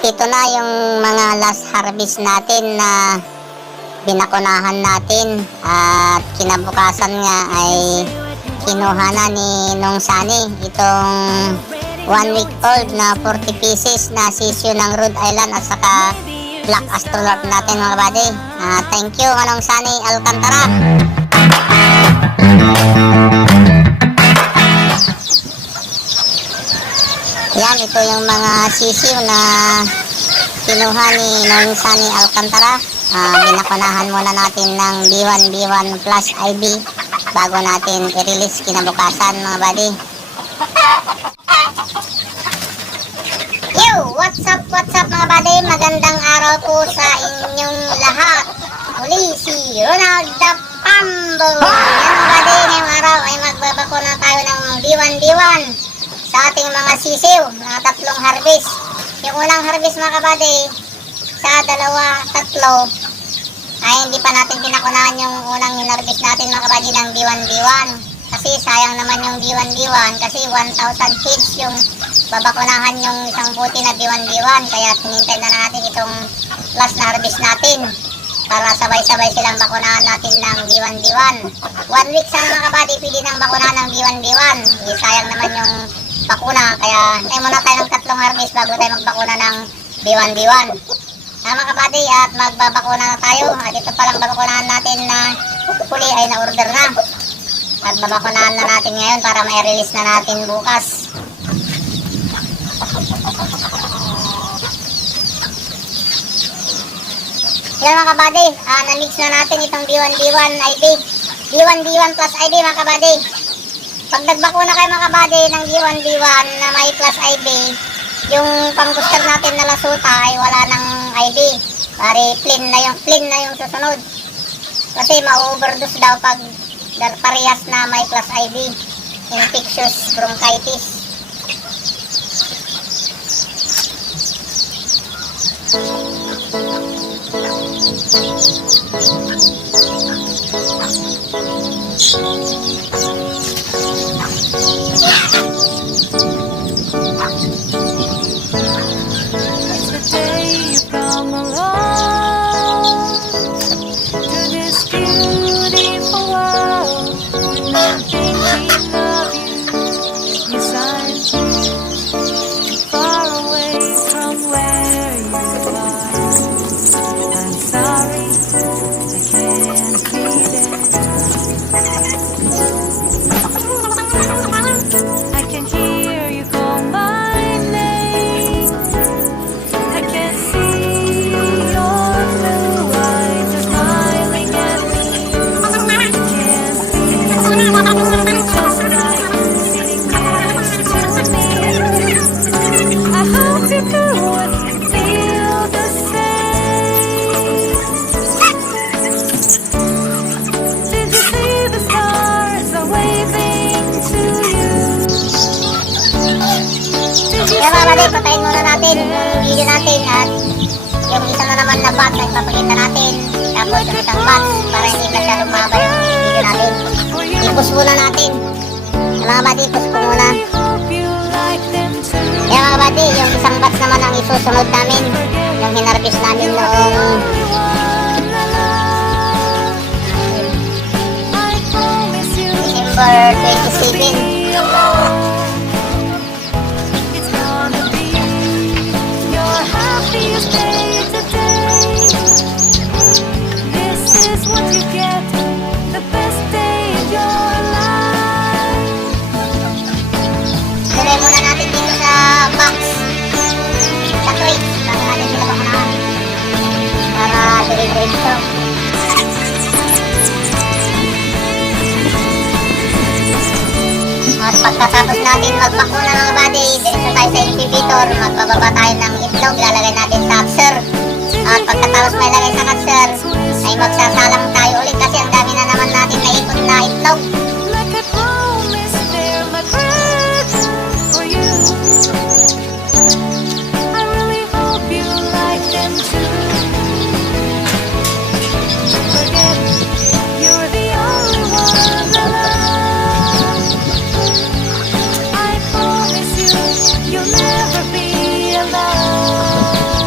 Ito na yung mga last harvest natin na binakunahan natin, at kinabukasan nga ay kinuha na ni Nong Sunny itong 1 week old na 40 pieces na sisyo ng Rhode Island at saka Black Astrolorp natin mga buddy. Thank you Manong Sunny Alcantara. Yan, ito yung mga sisiw na kinuha ni Nong Sunny Alcantara. Binakunahan muna natin ng B1 plus IB bago natin i-release kinabukasan mga buddy. Yo! What's up mga buddy? Magandang araw po sa inyong lahat. Muli si Ronald the Pambo. Yan mga buddy, ngayong araw ay magbabakuna tayo ng B1 sa ating mga sisiw, mga tatlong harvest. Yung unang harvest mga kabady, sa tatlo, ay hindi pa natin pinakunahan yung unang harvest natin mga kabady ng B1. Kasi sayang naman yung B1 kasi 1,000 kids yung babakunahan yung isang buti na B1. Kaya hinintay na natin itong last na harvest natin para sabay-sabay silang bakunahan natin ng B1. 1 week sana mga kabady, pwede nang bakunahan ng B1. Sayang naman yung bakuna, kaya tayo muna tayo ng tatlong harvest bago tayo magbakuna ng B1. Mga kabady, at magbabakuna na tayo. At ito palang babakunahan natin na huli ay na-order na. At babakunahan na natin ngayon para ma-release na natin bukas. Yan mga kabady, na-mix na natin itong B1 ID. B1 plus ID mga kabady. Pag nagbakuna kayo mga kabady ng B1 na may plus ID, yung pang-booster natin na lasuta ay wala ng ID. Pari plain na yung susunod. Kasi ma-overdose daw pag parehas na may plus ID. Infectious bronchitis. Patayin muna natin yung video natin at yung isa na naman na box ay papakita natin, tapos yung isang box para hindi masyadong mahaba yung video natin. Ipus muna natin mga buddy, ipus ko muna. Yan mga buddy, yung isang box naman ang isusunod namin, yung hinarvest namin noong December 27. Tuloy muna natin dito sa box, sa crate, bago natin sila bakunahan para tuloy-tuloy ito. At pagkatapos natin magbakuna mga buddy, diretso tayo sa incubator, magbababa tayo ng itlog, lalagay natin sa hatcher. At pagkatapos may lagay sa hatcher, ay magsasalang tayo ulit kasi ang dami na naman natin naikot na itlog. You'll never be alone.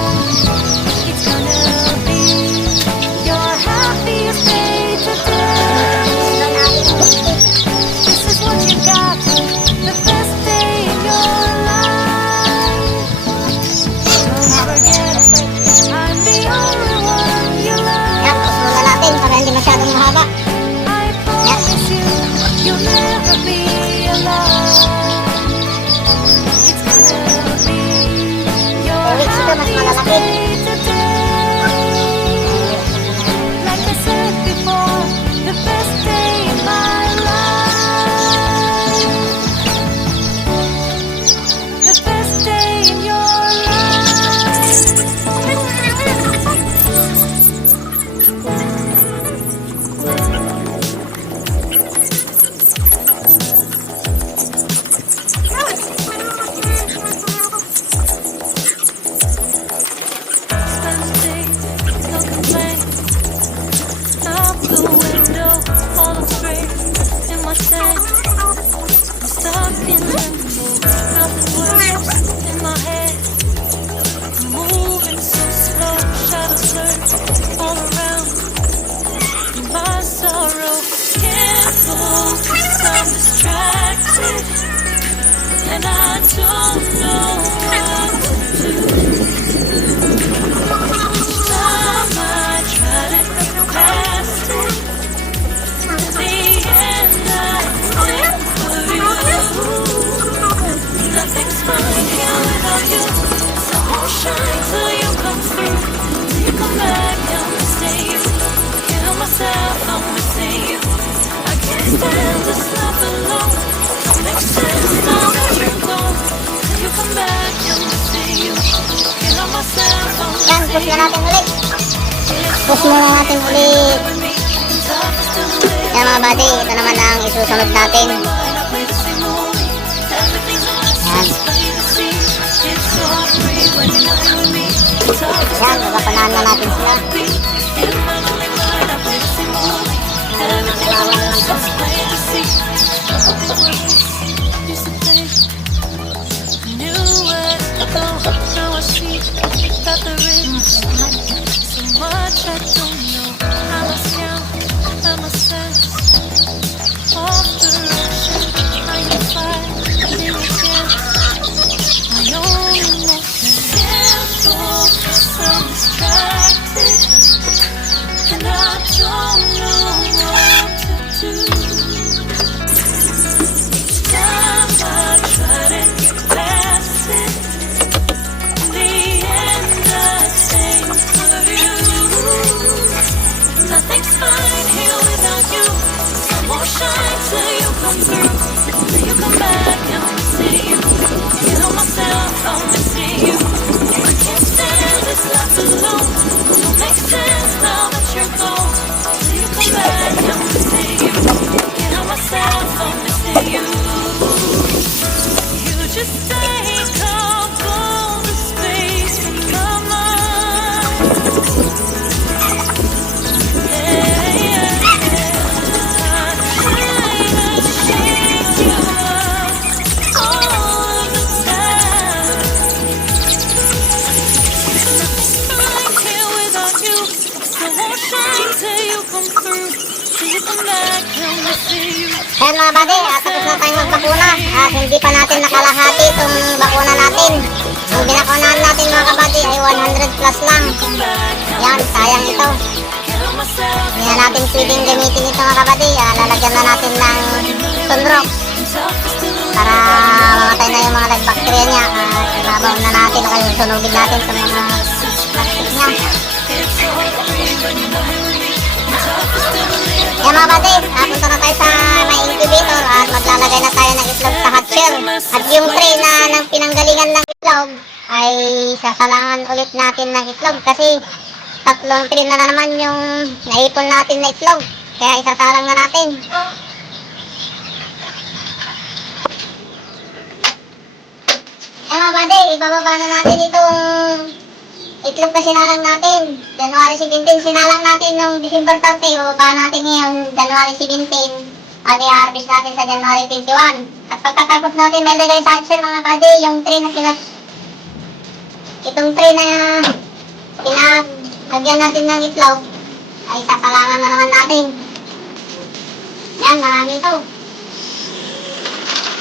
focused, I'm distracted, and I don't know what to do. Each time I try to get past it, in the end I think for you. Nothing's fine here without you. Sun won't shine till you come through. Till you come back, I'm missing you. Kill myself, I'm missing you. I can't stand this life alone. Don't make sense now that you're gone. Till you come back, I'm missing you. Kill myself, I'm Yan, push na natin ulit. Push muna natin ulit. Yan mga buddy, ito naman ang isusunod natin. Yan. Yan, magpapanaan na natin sila. And I don't know what to do. Time I try to get past it. In the end, I think for you. Nothing's fine here without you. Sun won't shine till you come through. Till you come back, I'm missing you. Kill myself, I'm missing you. I can't stand this life alone. Don't make sense now that you're gone. Till you come back, I'm missing you. Kill myself, I'm missing you. You just take up all the space in my mind. Yeah. I try to shake you up all the time. Nothing's fine here without you. Sun won't shine till you come through. Till you come back, I'm missing you. Ayan mga buddy, tapos na tayong magpakuna. At hindi pa natin nakalahati itong bakuna natin. Ang binakunahan natin mga kabady ay 100 plus lang. Yan, sayang ito. Hindi na natin pwedeng gamitin ito mga kabady. Lalagyan na natin ng sunrock para mamatay na yung mga nagbakterya niya. Ibabaw na natin o kaya sunugin natin sa mga plastic niya. Yan mga buddy, punta na tayo sa may incubator at maglalagay na tayo ng itlog sa hatcher. At yung tray na ng pinanggalingan ng itlog ay sasalangan ulit natin ng itlog kasi tatlong tray na naman yung naipon natin na itlog. Kaya isasalang na natin. Yan mga buddy, ibababa na natin itong itlog na sinalang natin. January 17, sinalang natin noong December 30. Bababa natin ngayon, January 17. At i-harvest natin sa January 21. At pagkatapos natin may lagay sa hatcher mga buddy, yung tray na itong tray na pinagagyan natin ng itlog ay sasalangan na naman natin. Yan, marami ito.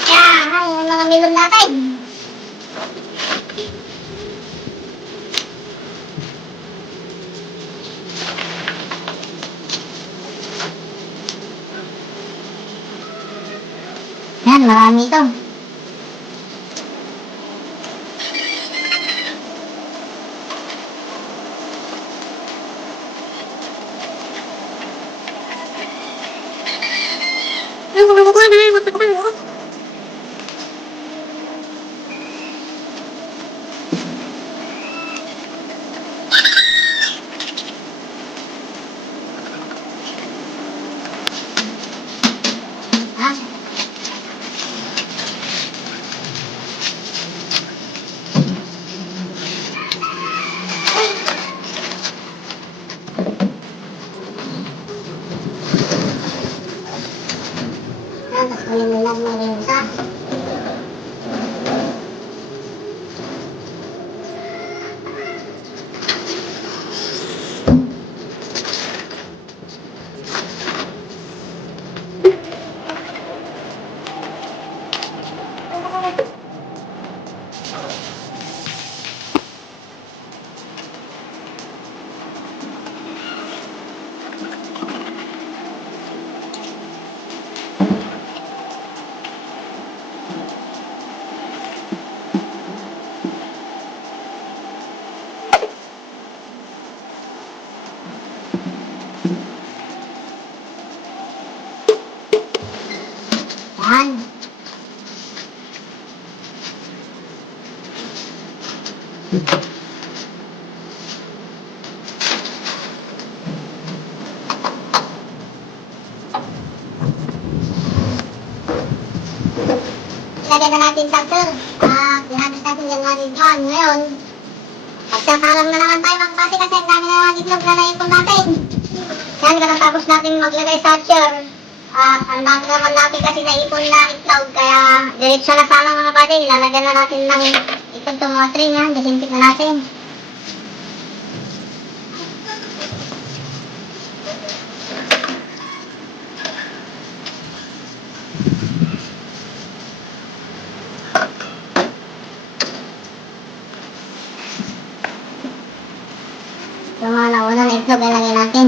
Yan, yung mga milon natin. Yan, marami ito. Yan. Ilagay na natin sa sir. Ginamit natin yung mga itlog. Ngayon, magsasalang na naman tayo mga kasi ang dami na mga itlog na naipon natin. Yan, katapos natin maglagay sa sir. Ang dami naman natin kasi naipon na itlog. Kaya, diretso na sana mga buddy. Ilalagyan na natin ng itlog itong mga string. Disinfect na natin. Yung mga nauna na itlog, ilagay natin.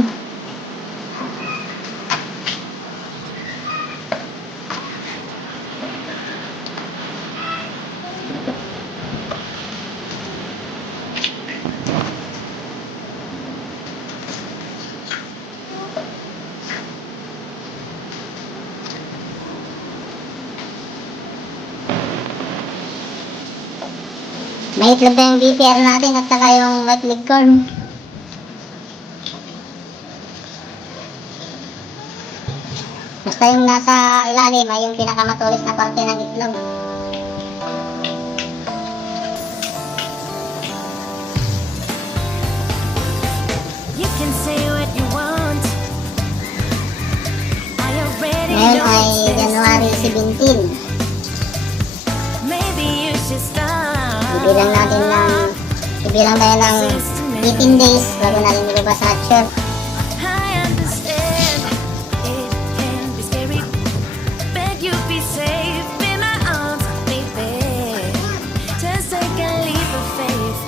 May itlog na yung BPR natin at saka yung white leg corn. Basta yung nasa ilalim ay yung pinakamatulis na parte ng itlog. You can say what you want. I already Ngayon know ay it's January destiny. 17. Maybe you should start. Ibilang tayo ng 18 days bago natin ilabas sa church. I understand it can be scary, but you be safe in my arms, baby. Just take a leap of faith.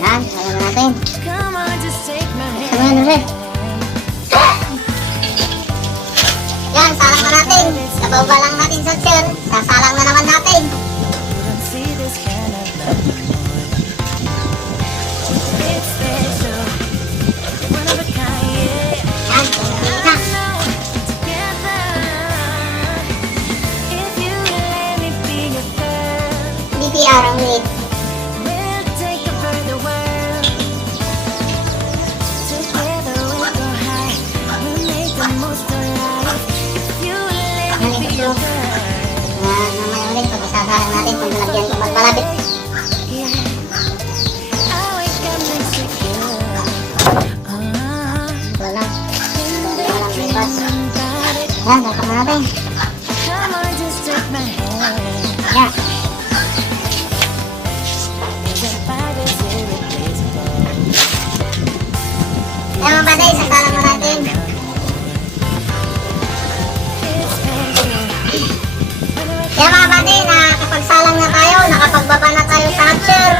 Yan, alam natin. Come on, just take my Gusto mo yan, Jose? Yan, salang na natin. Nababa lang natin sa church. Sasalang na naman natin. You don't see this kind of love before. It's special, one of a kind, yeah. Yan, isa. I know together, if you let me be your girl, BPR ang lead. we'll take over the world. Together we'll go high, we'll make the most of life. If you let me be your girl, Mamaya ulit, pag isasalang natin, kung nalagyan ko magpalapit. yeah. I wake up next to you. Ito lang. Daydreaming about it. Yan, sasak na natin. Come on, just take my hand. Yan. Your body's irreplaceable. Yan mga batay, sasalang na natin. It's special. Yan mga batay, nakapagsalang na tayo, nakapagbaba na tayo sa hatcher.